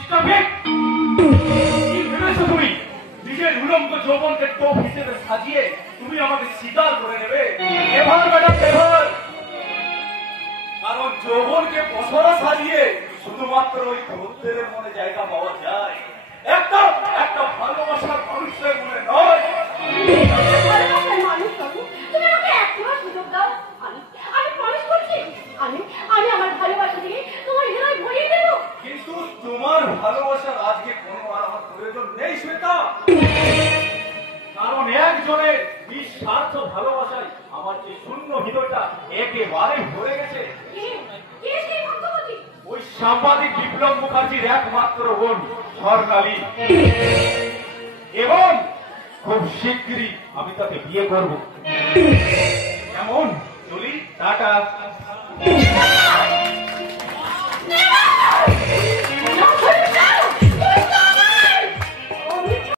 Islamic কি ভেবেছো তুমি নিজের উলঙ্গ যৌবনকে টোপ হিসেবে সাজিয়ে তুমি আমাকে স্বীকার করে নেবে? এবার ম্যাডাম এবার, কারণ যৌবনকে পছরা সাজিয়ে শুধুমাত্র ওই ভক্তের মনে জায়গা পাওয়া যায়, একটা একটা ভালোবাসার মানুষের মনে নয়। ভালোবাসার মানুষ বাবু, তুমি আমাকে একবার সুযোগ দাও। আমি প্রমিস করছি, আমি আমি আমার ভালোবাসা দিয়ে তোমার হৃদয় ভরিয়ে দেব। কিন্তু তোমার ভালোবাসার আজকে কোনো আর আমার প্রয়োজন নেই শ্বেতা, কারণ একজনের নিঃস্বার্থ ভালোবাসায় আমার যে শূন্য হৃদয়টা একেবারে ভরে গেছে। কে সেই ভক্তপতি? ওই সাংবাদিক বিপ্লব মুখার্জির একমাত্র বোন স্বর্ণালী, এবং খুব শীঘ্রই আমি তাকে বিয়ে করব। কেমন চলি? টাটা।